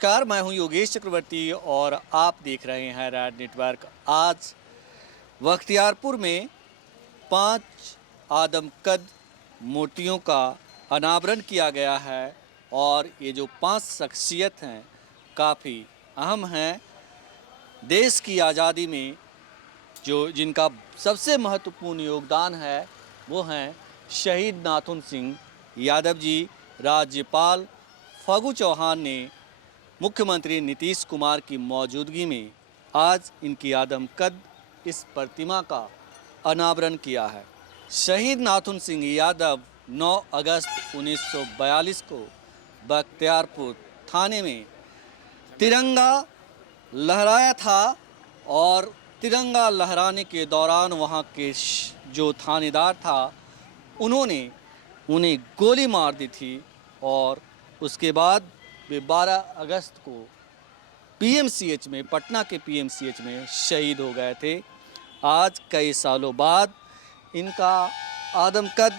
नमस्कार, मैं हूं योगेश चक्रवर्ती और आप देख रहे हैं रैड नेटवर्क। आज बख्तियारपुर में 5 आदमकद मूर्तियों का अनावरण किया गया है और ये जो 5 शख्सियत हैं काफ़ी अहम हैं। देश की आज़ादी में जिनका सबसे महत्वपूर्ण योगदान है वो हैं शहीद नाथुन सिंह यादव जी। राज्यपाल फागू चौहान ने मुख्यमंत्री नीतीश कुमार की मौजूदगी में आज इनकी आदमकद इस प्रतिमा का अनावरण किया है। शहीद नाथुन सिंह यादव 9 अगस्त 1942 को बख्तियारपुर थाने में तिरंगा लहराया था और तिरंगा लहराने के दौरान वहाँ के जो थानेदार था उन्होंने उन्हें गोली मार दी थी और उसके बाद वे 12 अगस्त को पीएमसीएच में, पटना के पीएमसीएच में शहीद हो गए थे। आज कई सालों बाद इनका आदमकद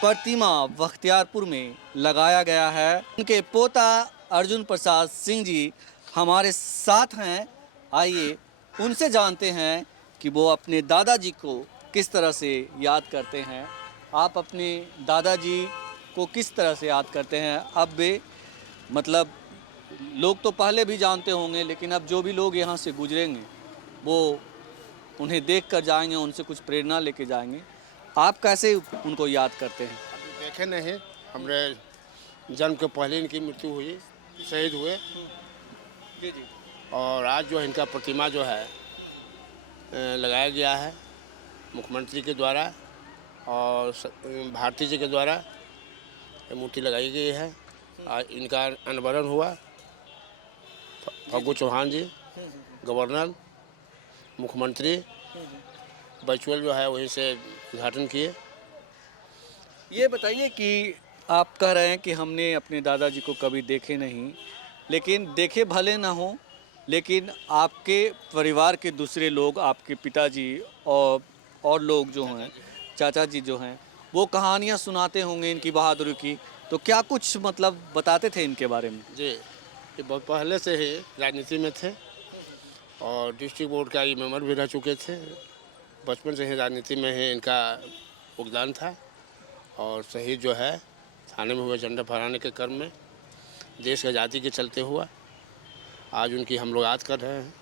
प्रतिमा बख्तियारपुर में लगाया गया है। उनके पोता अर्जुन प्रसाद सिंह जी हमारे साथ हैं। आइए उनसे जानते हैं कि वो अपने दादाजी को किस तरह से याद करते हैं। आप अपने दादाजी को किस तरह से याद करते हैं? अब वे मतलब लोग तो पहले भी जानते होंगे, लेकिन अब जो भी लोग यहाँ से गुजरेंगे वो उन्हें देख कर जाएंगे, उनसे कुछ प्रेरणा लेके जाएंगे। आप कैसे उनको याद करते हैं? देखे नहीं, हमारे जन्म के पहले इनकी मृत्यु हुई, शहीद हुए। जी जी। और आज जो इनका प्रतिमा जो है लगाया गया है मुख्यमंत्री के द्वारा और भारती जी के द्वारा ये मूर्ति लगाई गई है। आज इनका अनावरण हुआ। फागू चौहान जी गवर्नर, मुख्यमंत्री वर्चुअल जो है वहीं से उद्घाटन किए। ये बताइए कि आप कह रहे हैं कि हमने अपने दादाजी को कभी देखे नहीं, लेकिन देखे भले ना हो, लेकिन आपके परिवार के दूसरे लोग, आपके पिताजी और लोग जो हैं, चाचा जी जो हैं, वो कहानियाँ सुनाते होंगे इनकी बहादुरी की। तो क्या कुछ मतलब बताते थे इनके बारे में? जी, ये बहुत पहले से ही राजनीति में थे और डिस्ट्रिक्ट बोर्ड का ये मेंबर भी रह चुके थे। बचपन से ही राजनीति में ही इनका योगदान था और शहीद जो है थाने में हुए झंडा फहराने के क्रम में देश की आज़ादी के चलते हुआ। आज उनकी हम लोग याद कर रहे हैं।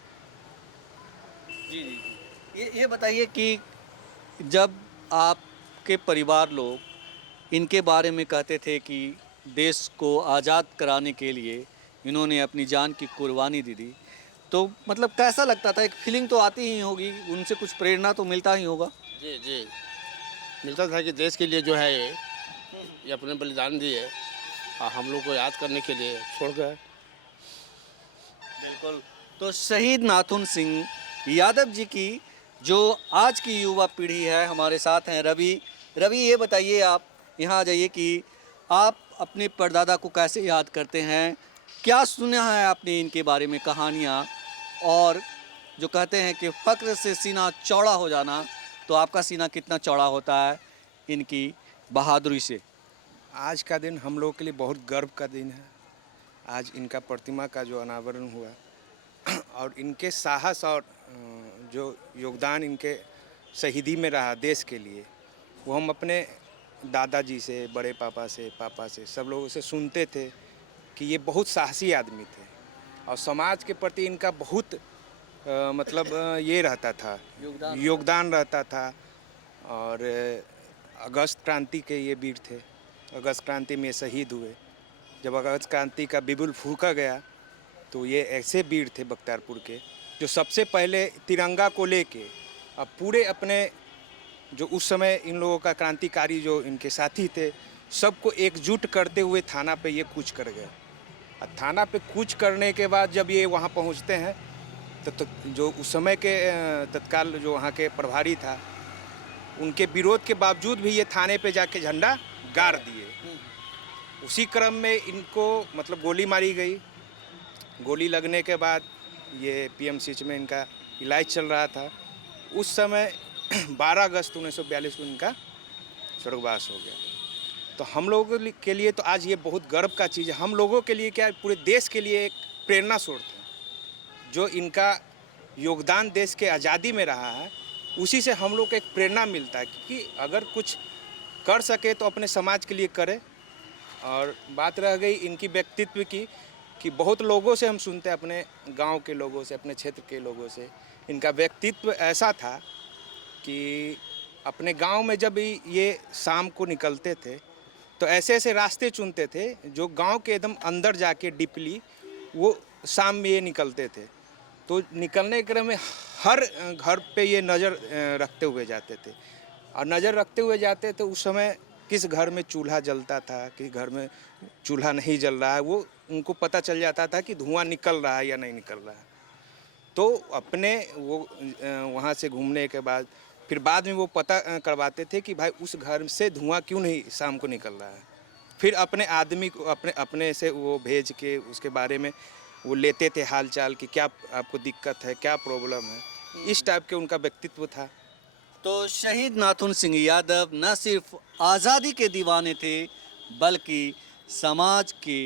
जी जी। ये बताइए कि जब आपके परिवार लोग इनके बारे में कहते थे कि देश को आज़ाद कराने के लिए इन्होंने अपनी जान की कुर्बानी दी थी, तो मतलब कैसा लगता था? एक फीलिंग तो आती ही होगी, उनसे कुछ प्रेरणा तो मिलता ही होगा। जी जी, मिलता था कि देश के लिए जो है ये अपने बलिदान दिए और हम लोग को याद करने के लिए छोड़ गए। बिल्कुल। तो शहीद नाथुन सिंह यादव जी की जो आज की युवा पीढ़ी है, हमारे साथ हैं रवि। रवि, ये बताइए, आप यहाँ आ जाइए कि आप अपने परदादा को कैसे याद करते हैं? क्या सुना है आपने इनके बारे में कहानियाँ? और जो कहते हैं कि फ़क्र से सीना चौड़ा हो जाना, तो आपका सीना कितना चौड़ा होता है इनकी बहादुरी से? आज का दिन हम लोगों के लिए बहुत गर्व का दिन है। आज इनका प्रतिमा का जो अनावरण हुआ और इनके साहस और जो योगदान इनके शहीदी में रहा देश के लिए, वो हम अपने दादाजी से, बड़े पापा से सब लोगों से सुनते थे कि ये बहुत साहसी आदमी थे और समाज के प्रति इनका बहुत ये रहता था, योगदान रहता था। और अगस्त क्रांति के ये वीर थे। अगस्त क्रांति में शहीद हुए। जब अगस्त क्रांति का बिगुल फूंका गया तो ये ऐसे वीर थे बख्तियारपुर के जो सबसे पहले तिरंगा को लेके अब पूरे अपने जो उस समय इन लोगों का क्रांतिकारी जो इनके साथी थे सबको एकजुट करते हुए थाना पे ये कूच कर गए। और थाना पे कूच करने के बाद जब ये वहाँ पहुँचते हैं तो जो उस समय के तत्काल जो वहाँ के प्रभारी था, उनके विरोध के बावजूद भी ये थाने पे जाके झंडा गाड़ दिए। उसी क्रम में इनको मतलब गोली मारी गई। गोली लगने के बाद ये पीएमसीएच में इनका इलाज चल रहा था। उस समय 12 अगस्त 1942 को इनका स्वर्गवास हो गया। तो हम लोगों के लिए तो आज ये बहुत गर्व का चीज़ है। हम लोगों के लिए क्या, पूरे देश के लिए एक प्रेरणा स्रोत है। जो इनका योगदान देश के आज़ादी में रहा है, उसी से हम लोग को एक प्रेरणा मिलता है कि अगर कुछ कर सके तो अपने समाज के लिए करे। और बात रह गई इनकी व्यक्तित्व की, कि बहुत लोगों से हम सुनते हैं, अपने गांव के लोगों से, अपने क्षेत्र के लोगों से, इनका व्यक्तित्व ऐसा था कि अपने गांव में जब ये शाम को निकलते थे तो ऐसे ऐसे रास्ते चुनते थे जो गांव के एकदम अंदर जाके डीपली वो शाम में ये निकलते थे। तो निकलने के क्रम में हर घर पे ये नज़र रखते हुए जाते थे, और नज़र रखते हुए जाते थे उस समय किस घर में चूल्हा जलता था, किस घर में चूल्हा नहीं जल रहा है, वो उनको पता चल जाता था कि धुआं निकल रहा है या नहीं निकल रहा है। तो अपने वो वहाँ से घूमने के बाद फिर बाद में वो पता करवाते थे कि भाई उस घर से धुआं क्यों नहीं शाम को निकल रहा है। फिर अपने आदमी को अपने से वो भेज के उसके बारे में वो लेते थे हाल चाल कि क्या आपको दिक्कत है, क्या प्रॉब्लम है। इस टाइप के उनका व्यक्तित्व था। तो शहीद नाथुन सिंह यादव न सिर्फ आज़ादी के दीवाने थे, बल्कि समाज के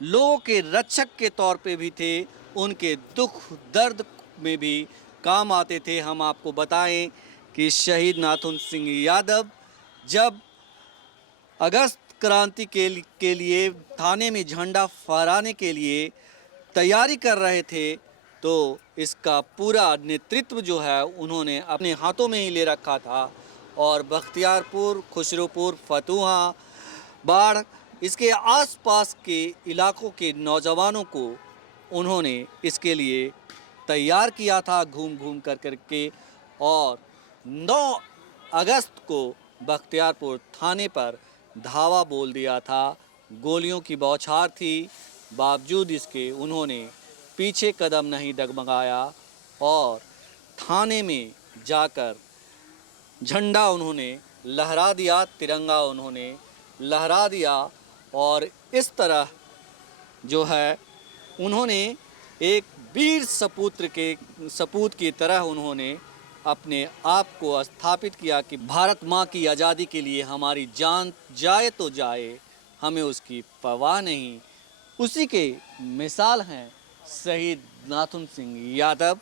लोगों के रक्षक के तौर पे भी थे। उनके दुख दर्द में भी काम आते थे। हम आपको बताएं कि शहीद नाथुन सिंह यादव जब अगस्त क्रांति के लिए थाने में झंडा फहराने के लिए तैयारी कर रहे थे, तो इसका पूरा नेतृत्व जो है उन्होंने अपने हाथों में ही ले रखा था। और बख्तियारपुर, खुसरूपुर, फतुहा, बाढ़, इसके आसपास के इलाकों के नौजवानों को उन्होंने इसके लिए तैयार किया था घूम घूम कर करके। और 9 अगस्त को बख्तियारपुर थाने पर धावा बोल दिया था। गोलियों की बौछार थी, बावजूद इसके उन्होंने पीछे कदम नहीं डगमगाया और थाने में जाकर झंडा उन्होंने लहरा दिया, तिरंगा उन्होंने लहरा दिया। और इस तरह जो है उन्होंने एक वीर सपूत की तरह उन्होंने अपने आप को स्थापित किया कि भारत माँ की आज़ादी के लिए हमारी जान जाए तो जाए, हमें उसकी परवाह नहीं। उसी के मिसाल हैं शहीद नाथुन सिंह यादव,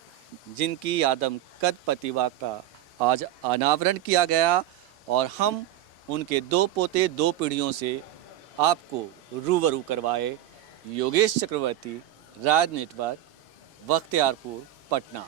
जिनकी आदमकद प्रतिमा का आज अनावरण किया गया। और हम उनके 2 पोते 2 पीढ़ियों से आपको रूबरू करवाए। योगेश चक्रवर्ती, राज नेटवर्क, बख्तियारपुर, पटना।